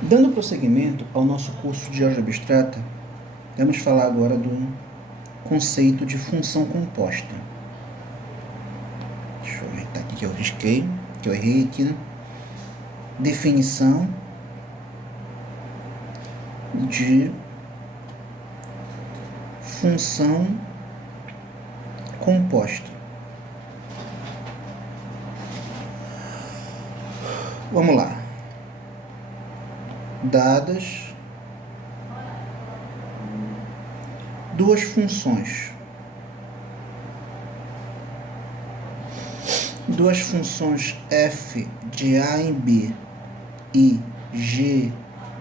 Dando prosseguimento ao nosso curso de álgebra abstrata, vamos falar agora do conceito de função composta. Deixa eu ajeitar aqui que eu risquei, que eu errei aqui, né? Definição de função composta. Vamos lá. Dadas duas funções. Duas funções f de a em b e g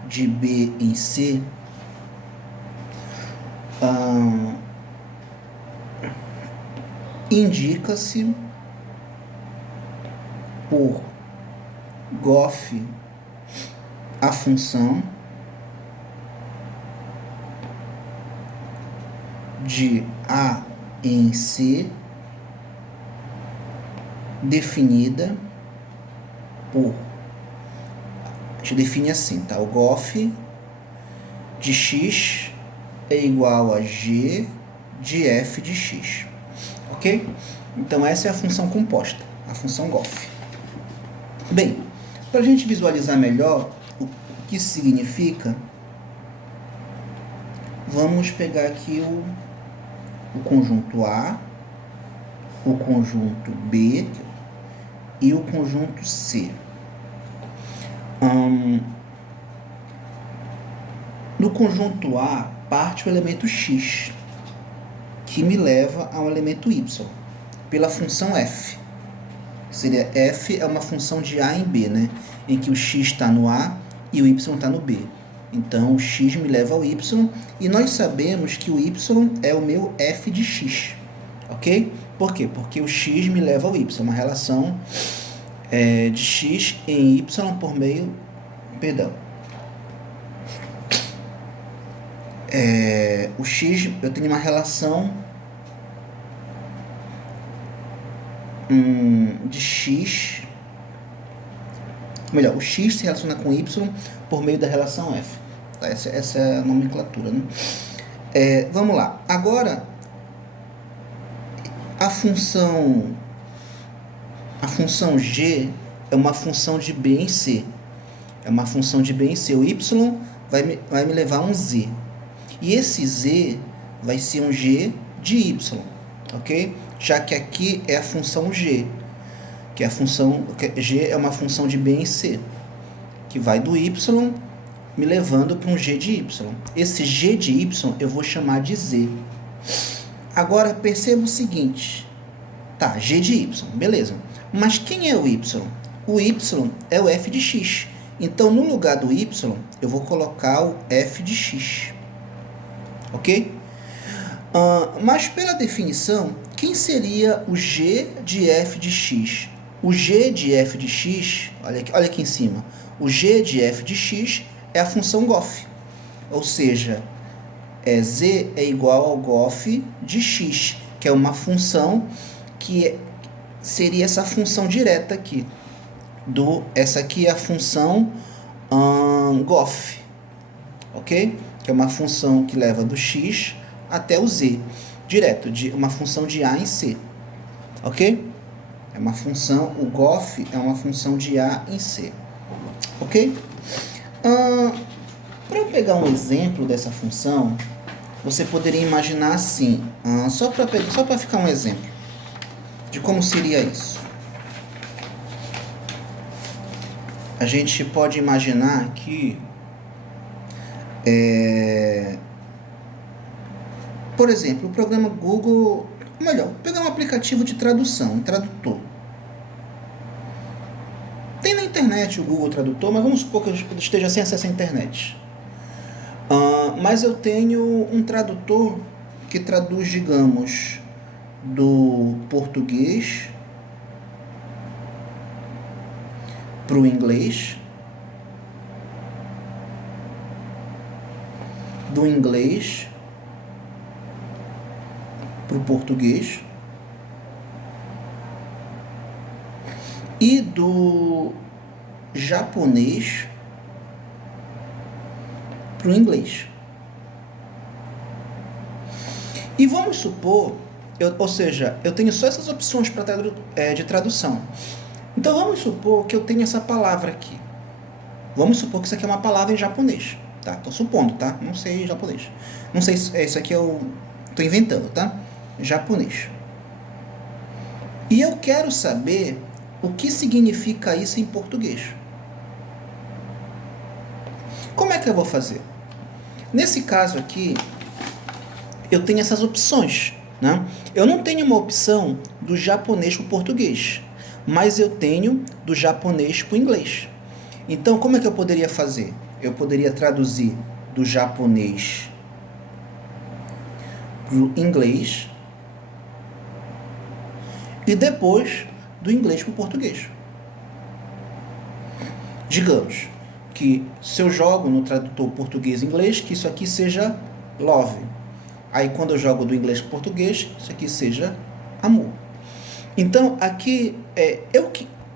de b em c, indica-se por Goff a função de a em c definida por, a gente define assim, tá? O Goff de x é igual a g de f de x, ok? Então essa é a função composta, a função Goff. Bem, para a gente visualizar melhor o que significa, vamos pegar aqui o conjunto A, o conjunto B e o conjunto C. No conjunto A, parte o elemento x, que me leva ao elemento y, pela função f. Seria f é uma função de a em b, né? Em que o x está no a e o y está no b. Então, o x me leva ao y, e nós sabemos que o y é o meu f de x, ok? Por quê? Porque o x me leva ao y, uma relação de x em y por meio... Perdão. O x, eu tenho uma relação de x... Melhor, o x se relaciona com y por meio da relação f. Tá? Essa é a nomenclatura, né? Vamos lá. Agora, a função g é uma função de b em c. É uma função de b em c. O y vai me levar a um z. E esse z vai ser um g de y, ok? Já que aqui é a função g, que a função g é uma função de b em c, que vai do y me levando para um g de y. Esse g de y eu vou chamar de z. Agora perceba o seguinte, tá, g de y, beleza. Mas quem é o y? O y é o f de x. Então, no lugar do y, eu vou colocar o f de x, ok? Mas pela definição, quem seria o g de f de x? O g de f de x, olha aqui em cima, o g de f de x é a função Goff, ou seja, z é igual ao Goff de x, que é uma função que seria essa função direta aqui. Essa aqui é a função Goff, ok? Que é uma função que leva do x até o z, direto, de uma função de a em c, ok? É uma função, o Goff é uma função de a em c, ok? Para eu pegar um exemplo dessa função, você poderia imaginar assim, só para ficar um exemplo de como seria isso. A gente pode imaginar que, por exemplo, o programa Google, melhor, pegar um aplicativo de tradução, um tradutor. Tem na internet o Google Tradutor, mas vamos supor que eu esteja sem acesso à internet. Mas eu tenho um tradutor que traduz, digamos, do português para o inglês, do inglês para o português e do japonês para o inglês. E vamos supor, ou seja, eu tenho só essas opções de tradução. Então vamos supor que eu tenho essa palavra aqui. Vamos supor que isso aqui é uma palavra em japonês, tá? Tô supondo, tá? Não sei em japonês. Não sei se isso aqui eu tô inventando, tá? Japonês. E eu quero saber o que significa isso em português. Como é que eu vou fazer? Nesse caso aqui, eu tenho essas opções, né? Eu não tenho uma opção do japonês para o português, mas eu tenho do japonês para o inglês. Então, como é que eu poderia fazer? Eu poderia traduzir do japonês para o inglês e depois do inglês para o português. Digamos que se eu jogo no tradutor português-inglês, que isso aqui seja love. Aí quando eu jogo do inglês para o português, isso aqui seja amor. Então, aqui,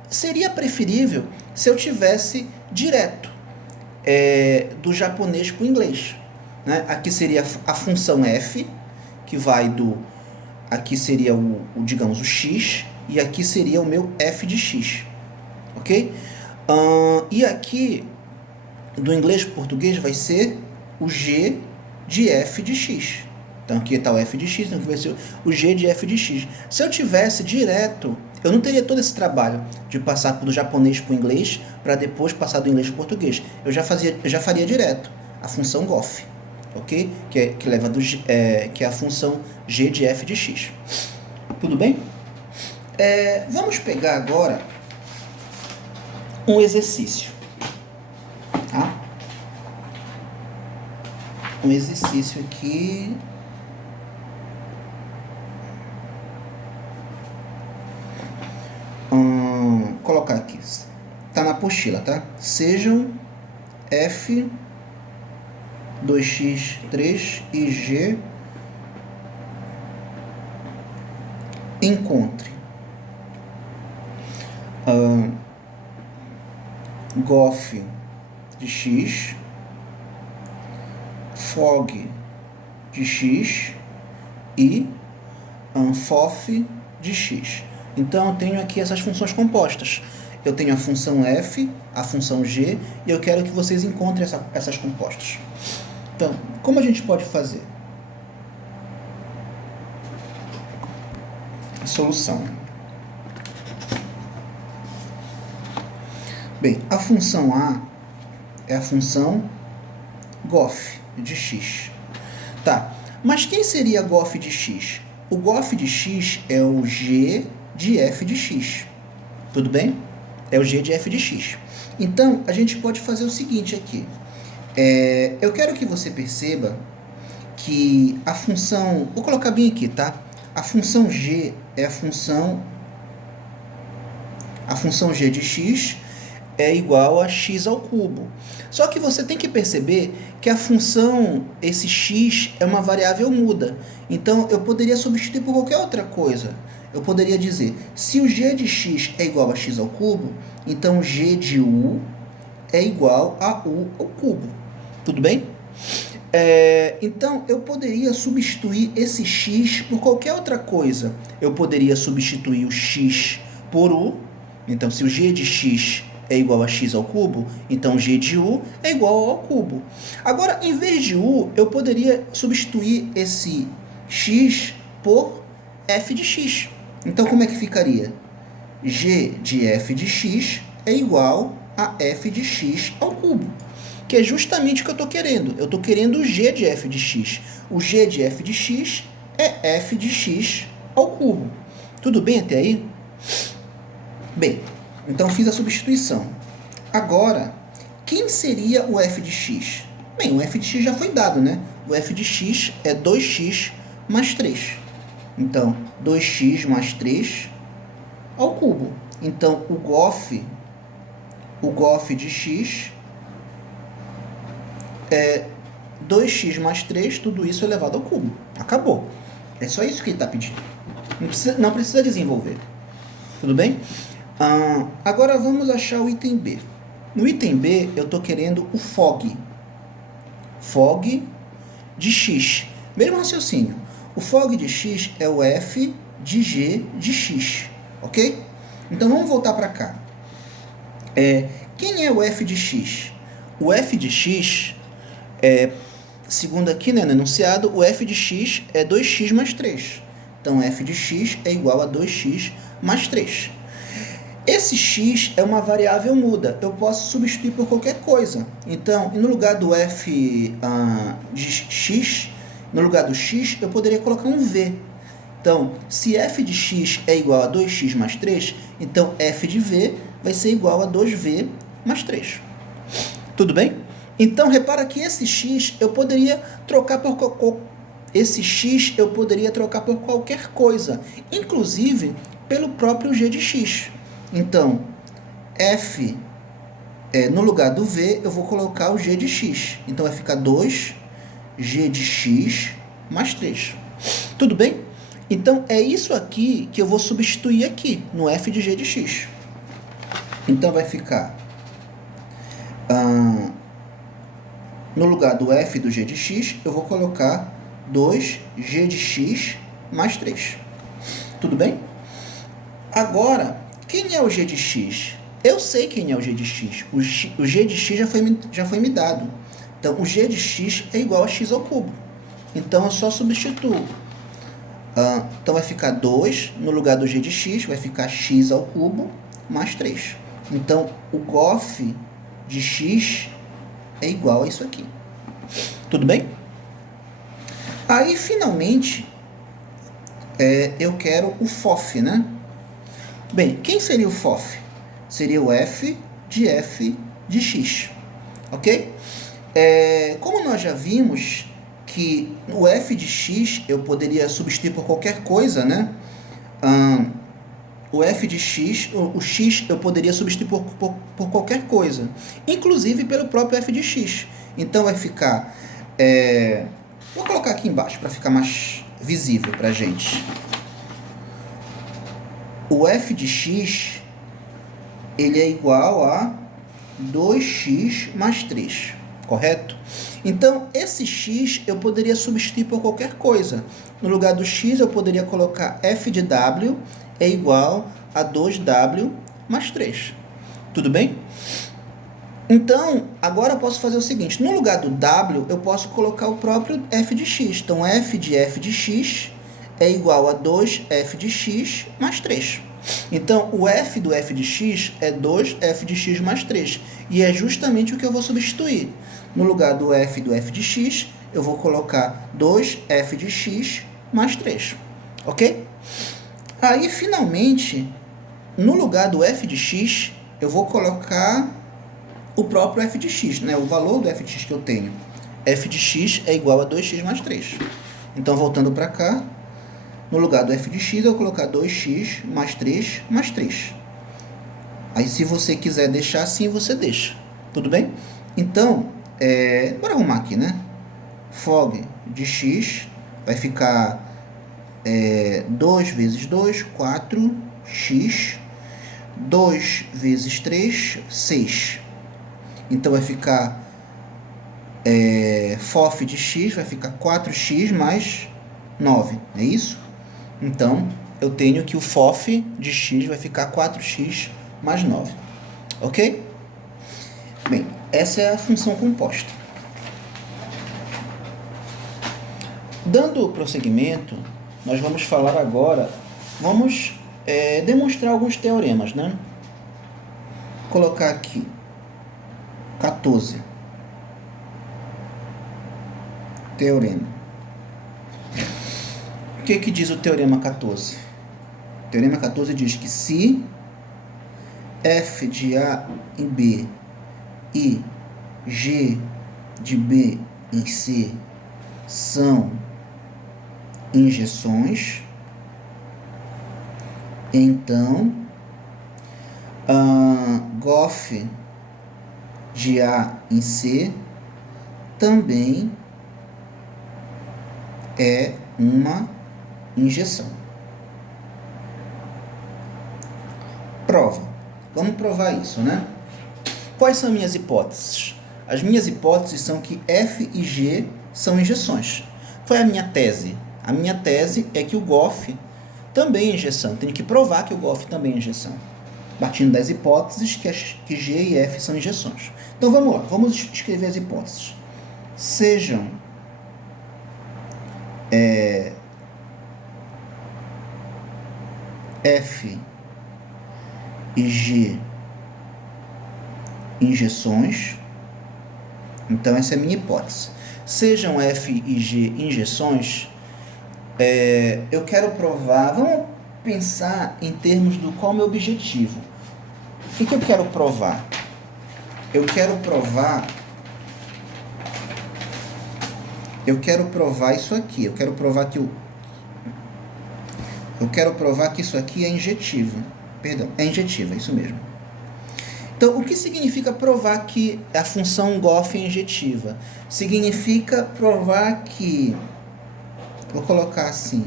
seria preferível se eu tivesse direto do japonês para o inglês. Né? Aqui seria a função f, que vai do... Aqui seria digamos, o x, e aqui seria o meu f de x. Ok? E aqui, do inglês para o português, vai ser o g de f de x. Então aqui está o f de x, então aqui vai ser o g de f de x. Se eu tivesse direto, eu não teria todo esse trabalho de passar do japonês para o inglês, para depois passar do inglês para o português. Eu já faria direto a função gof, ok? Que leva que é a função g de f de x. Tudo bem? Vamos pegar agora um exercício. Tá? Um exercício aqui... colocar aqui, tá na apostila, tá? Sejam f 2x3 e g encontre gof de x, fog de x e fof de x. Então, eu tenho aqui essas funções compostas. Eu tenho a função f, a função g, e eu quero que vocês encontrem essas compostas. Então, como a gente pode fazer? A solução. Bem, a função a é a função gof de x. Tá, mas quem seria gof de x? O gof de x é o g de f de x. Tudo bem? É o g de f de x. Então, a gente pode fazer o seguinte aqui. Eu quero que você perceba que a função... Vou colocar bem aqui, tá? A função g é a função g de x é igual a x ao cubo. Só que você tem que perceber que a função, esse x, é uma variável muda. Então, eu poderia substituir por qualquer outra coisa. Eu poderia dizer, se o g de x é igual a x ao cubo, então g de u é igual a u ao cubo. Tudo bem? Então, eu poderia substituir esse x por qualquer outra coisa. Eu poderia substituir o x por u. Então, se o g de x é igual a x ao cubo, então g de u é igual ao cubo. Agora, em vez de u, eu poderia substituir esse x por f de x. Então, como é que ficaria? G de f de x é igual a f de x ao cubo, que é justamente o que eu estou querendo. Eu estou querendo o g de f de x. O g de f de x é f de x ao cubo. Tudo bem até aí? Bem, então fiz a substituição. Agora, quem seria o f de x? Bem, o f de x já foi dado, né? O f de x é 2x mais 3. Então, 2x mais 3 ao cubo. Então, o gof de x é 2x mais 3, tudo isso elevado ao cubo. Acabou. É só isso que ele está pedindo. Não precisa desenvolver. Tudo bem? Agora vamos achar o item B. No item B, eu estou querendo o fog. Fog de x. Mesmo raciocínio. O Fog de x é o f de g de x. Ok? Então, vamos voltar para cá. Quem é o f de x? O f de x, segundo aqui, né, no enunciado, o f de x é 2x mais 3. Então, f de x é igual a 2x mais 3. Esse x é uma variável muda. Eu posso substituir por qualquer coisa. Então, no lugar do f de x, no lugar do x, eu poderia colocar um v. Então, se f de x é igual a 2x mais 3, então f de v vai ser igual a 2v mais 3. Tudo bem? Então, repara que esse x eu poderia trocar por qualquer coisa, inclusive pelo próprio g de x. Então, f, no lugar do v, eu vou colocar o g de x. Então, vai ficar 2g de x mais 3. Tudo bem? Então, é isso aqui que eu vou substituir aqui, no f de g de x. Então, vai ficar, no lugar do f do g de x, eu vou colocar 2g de x mais 3. Tudo bem? Agora, quem é o g de x? Eu sei quem é o g de x. O g de x já foi me dado. Então, o g de x é igual a x ao cubo. Então, eu só substituo. Então, vai ficar 2, no lugar do g de x, vai ficar x ao cubo mais 3. Então, o GOF de x é igual a isso aqui. Tudo bem? Aí, finalmente, eu quero o FOF, né? Bem, quem seria o FOF? Seria o f de x. Ok? Como nós já vimos que o f de x eu poderia substituir por qualquer coisa, né? O f de x, o x eu poderia substituir por qualquer coisa, inclusive pelo próprio f de x. Então vai ficar... vou colocar aqui embaixo para ficar mais visível para a gente. O f de x, ele é igual a 2x mais 3, correto? Então, esse x eu poderia substituir por qualquer coisa. No lugar do x, eu poderia colocar f de w é igual a 2w mais 3. Tudo bem? Então, agora eu posso fazer o seguinte. No lugar do w, eu posso colocar o próprio f de x. Então, f de x é igual a 2f de x mais 3. Então, o f do f de x é 2f de x mais 3. E é justamente o que eu vou substituir. No lugar do f de x, eu vou colocar 2f de x mais 3. Ok? Aí, finalmente, no lugar do f de x, eu vou colocar o próprio f de x, né? O valor do f de x que eu tenho. F de x é igual a 2x mais 3. Então, voltando para cá, no lugar do f de x, eu vou colocar 2x mais 3 mais 3. Aí, se você quiser deixar assim, você deixa. Tudo bem? Então, bora arrumar aqui, né? Fog de x vai ficar 2 vezes 2, 4x. 2 vezes 3, 6. Então, vai ficar FOF de x vai ficar 4x mais 9. É isso? Então, eu tenho que o FOF de x vai ficar 4x mais 9. Ok? Bem, essa é a função composta. Dando prosseguimento, nós vamos falar agora, vamos demonstrar alguns teoremas, né? Vou colocar aqui 14. Teorema. O que diz o teorema 14? O teorema 14 diz que se f de A em B e G de B em C são injeções, então GOF de A em C também é uma injeção. Prova. Vamos provar isso, né? Quais são minhas hipóteses? As minhas hipóteses são que F e G são injeções. Foi a minha tese. A minha tese é que o GOF também é injeção. Tenho que provar que o GOF também é injeção. Partindo das hipóteses que G e F são injeções. Então vamos lá, vamos escrever as hipóteses. Sejam F e G injeções. Então essa é a minha hipótese. Sejam F e G injeções, eu quero provar, vamos pensar em termos do qual é o meu objetivo. O que eu quero provar? Eu quero provar isso aqui. Eu quero provar que isso aqui é injetivo. Perdão, é injetiva, isso mesmo. Então, o que significa provar que a função GOF é injetiva? Significa provar que... Vou colocar assim.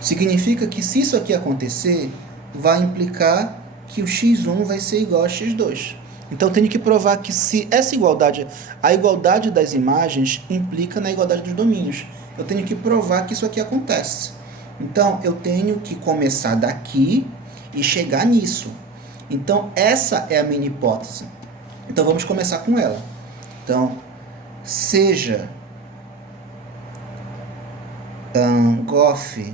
Significa que se isso aqui acontecer, vai implicar que o x1 vai ser igual a x2. Então, eu tenho que provar que se essa igualdade, a igualdade das imagens, implica na igualdade dos domínios. Eu tenho que provar que isso aqui acontece. Então, eu tenho que começar daqui e chegar nisso. Então, essa é a minha hipótese. Então, vamos começar com ela. Então, seja GOF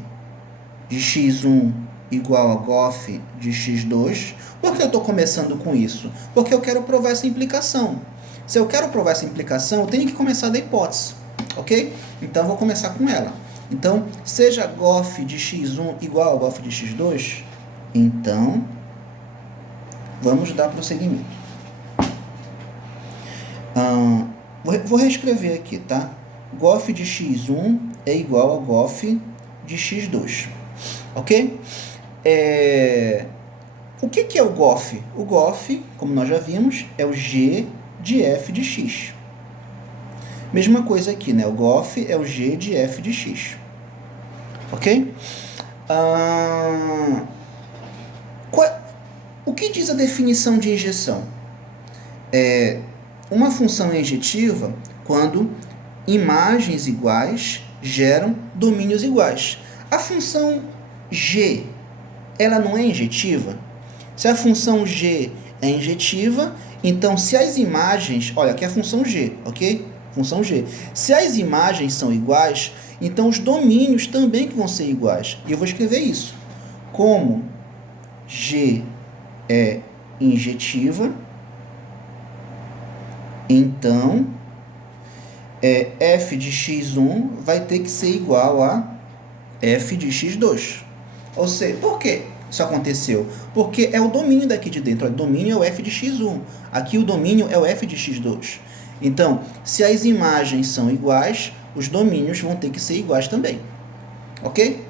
de x1 igual a GOF de x2. Por que eu estou começando com isso? Porque eu quero provar essa implicação. Se eu quero provar essa implicação, eu tenho que começar da hipótese. Ok? Então, eu vou começar com ela. Então, seja GOF de x1 igual a GOF de x2, então, vamos dar prosseguimento. Vou reescrever aqui, tá? GOF de x1 é igual a GOF de x2. Ok? O que é o GOF? O GOF, como nós já vimos, é o G de f de x. Mesma coisa aqui, né? O GOF é o G de f de x. Ok? O que diz a definição de injeção? Uma função é injetiva quando imagens iguais geram domínios iguais. A função G, ela não é injetiva? Se a função G é injetiva, então se as imagens... Olha, aqui é a função G, ok? Função G. Se as imagens são iguais, então os domínios também que vão ser iguais. E eu vou escrever isso. Como G é injetiva, então f de x1 vai ter que ser igual a f de x2. Ou seja, por que isso aconteceu? Porque é o domínio daqui de dentro. O domínio é o f de x1. Aqui o domínio é o f de x2. Então, se as imagens são iguais, os domínios vão ter que ser iguais também. Ok?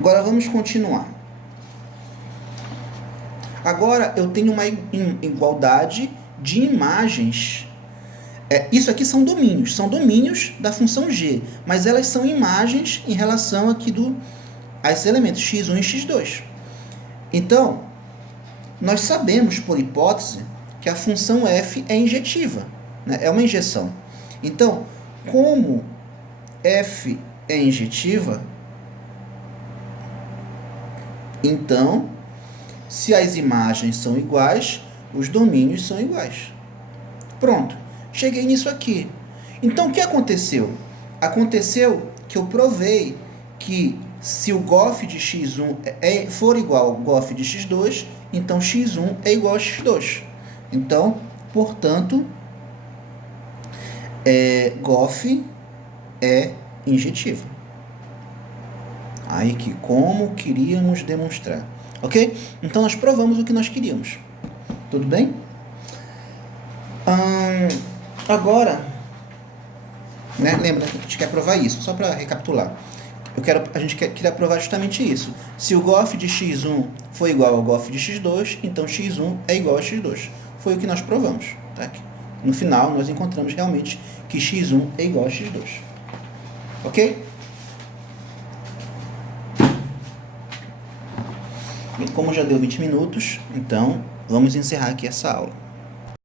Agora vamos continuar. Agora eu tenho uma igualdade de imagens. Isso aqui são domínios da função G, mas elas são imagens em relação aqui a esses elementos x1 e x2. Então, nós sabemos por hipótese que a função f é injetiva, né? É uma injeção. Então, como f é injetiva, então, se as imagens são iguais, os domínios são iguais. Pronto, cheguei nisso aqui. Então, o que aconteceu? Aconteceu que eu provei que se o GOF de x1 for igual ao GOF de x2, então x1 é igual a x2. Então, portanto, GOF é injetiva. Aí que como queríamos demonstrar. Ok? Então, nós provamos o que nós queríamos. Tudo bem? Agora, né, lembra que a gente quer provar isso, só para recapitular. A gente queria provar justamente isso. Se o GOF de x1 for igual ao GOF de x2, então x1 é igual a x2. Foi o que nós provamos. Tá? No final, nós encontramos realmente que x1 é igual a x2. Ok? Bem, como já deu 20 minutos, então vamos encerrar aqui essa aula.